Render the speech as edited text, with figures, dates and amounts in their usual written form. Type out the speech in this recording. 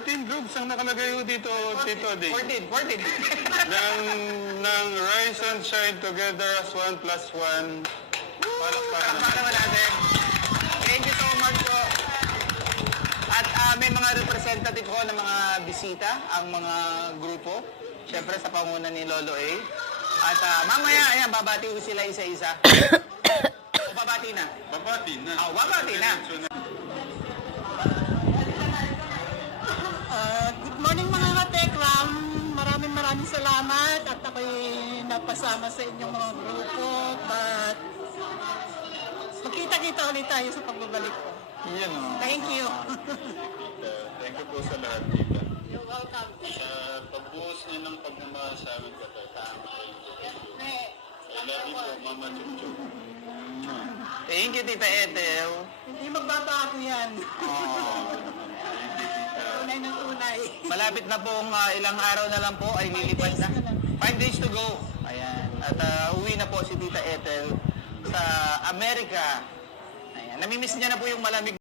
14 groups ang nakalagay ho dito, Tito Ding. 14. ng Rise and Shine Together as One Plus One. Palakpakan Palakpakan natin. Thank you so much po. At may mga representative ko ng mga bisita, ang mga grupo. Siyempre sa panguna ni Lolo A. At mamaya, ayan, babati ko sila isa-isa. O babati na? Babati na. Babati na. Good morning mga katekram. Maraming salamat at ako'y napasama sa inyong mga grupo. But magkita-kita ulit tayo sa pagbabalik ko. Yan o. Thank you. Thank you po sa lahat, Tita. You're welcome. Sa pagbuhos niyo ng pagmamahal sa amin, Tama. I love you po, Mama Chuchu. Thank you, Tita Ethel. Hindi magbabago yan. Tunay ng tunay. Malapit na pong ilang araw na lang po ay lilipad na. 5 days to go. Ayan. At uwi na po si Tita Ethel sa Amerika. Ayan. Namimiss niya na po yung malamig